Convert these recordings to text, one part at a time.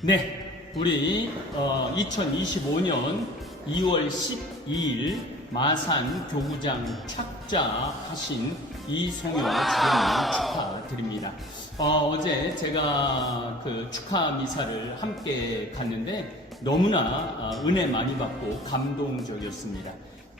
네, 우리 어, 2025년 2월 12일 마산 교구장 착자하신 이송효 주교님 축하드립니다. 어, 제 제가 그 축하 미사를 함께 갔는데 너무나 어, 은혜 많이 받고 감동적이었습니다.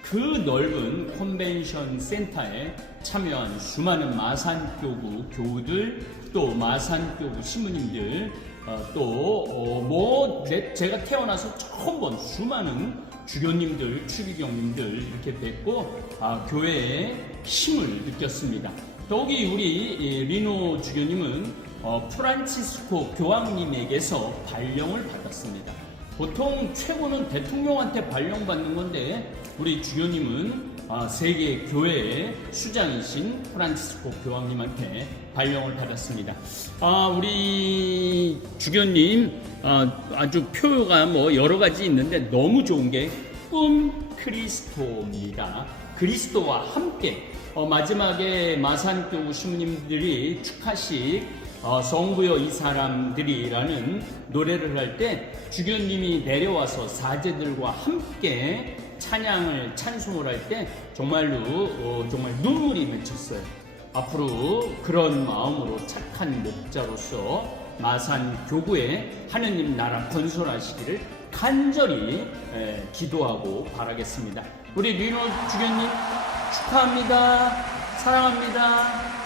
그 넓은 컨벤션 센터에 참여한 수많은 마산교구 교우들 또 마산교구 시무님들 어, 또뭐 제가 태어나서 처음 본 수많은 주교님들 추기경님들 이렇게 뵙고 아, 교회의 힘을 느꼈습니다. 더욱이 우리 이 리노 주교님은 어, 프란치스코 교황님에게서 발령을 받았습니다. 보통 최고는 대통령한테 발령받는 건데 우리 주교님은 아, 세계 교회의 수장이신 프란치스코 교황님한테 발령을 받았습니다. 아, 우리 주교님 아, 아주 표가 뭐 여러 가지 있는데 너무 좋은 게꿈 그리스도입니다. 그리스도와 함께 어, 마지막에 마산교구 시무님들이 축하식 어, 성부여 이 사람들이라는 노래를 할 때 주교님이 내려와서 사제들과 함께 찬양을 찬송을 할 때 정말로 어, 정말 눈물이 맺혔어요. 앞으로 그런 마음으로 착한 목자로서 마산 교구에 하느님 나라 건설하시기를 간절히 에, 기도하고 바라겠습니다. 우리 리노 주교님 축하합니다. 사랑합니다.